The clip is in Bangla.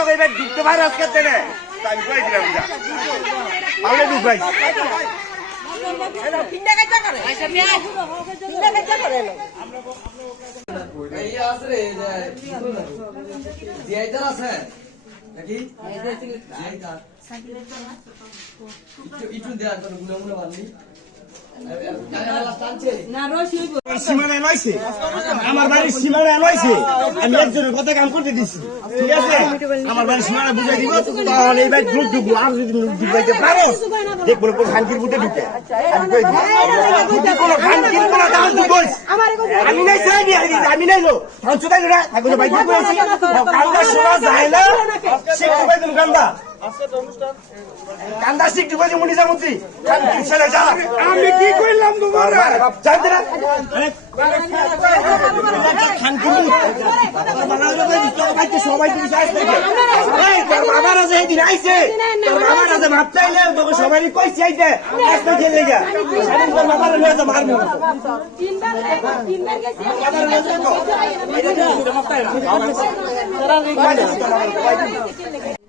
তো এবার ঢুকতে পারে আজকে তেনে আমি কই দিলাম যা আরে ঢুকাই পিন্ডা কাটা করে আচ্ছা মিয়া পিন্ডা কাটা করে এই আসরে দিয়াইদার আছে নাকি দিয়াইদার একটু দেয়া করে গুলো গুলো বানলি সীমানায় লইছে আমার বাড়ির সীমানায় লইছে আমি একজনের কথা কাম করতে দিছি ঠিক আছে আমার বাড়ির সীমানা বুঝাই দিব তখন এই ভাই ঢুক ঢুকবো আর যদি ঢুকাইতে পারো দেখবো কোন খানকির বুটে ঢুকে আমি কই দিই কোন খানকির কোন দাম ঢুকইস আমি নাই চাই নি আমি নাই লো তখন চুদাই না আগে ভাই কি কইছি কান্দা শোনা যায় না শিখতে পাই তুমি কান্দা কান্দা শিখতে পাই মুনি জামুতি খানকির ছেলে যা আমি কি কইলাম তোমার জানতে না সবাই বাবার আছে সেদিন আইছে তোর বাবার আছে ভাব চাইলে তোকে সবাই কইছি আইতে আসতে খেলে গা তোর বাবার লয়ে যা মারবো তিনবার গেছি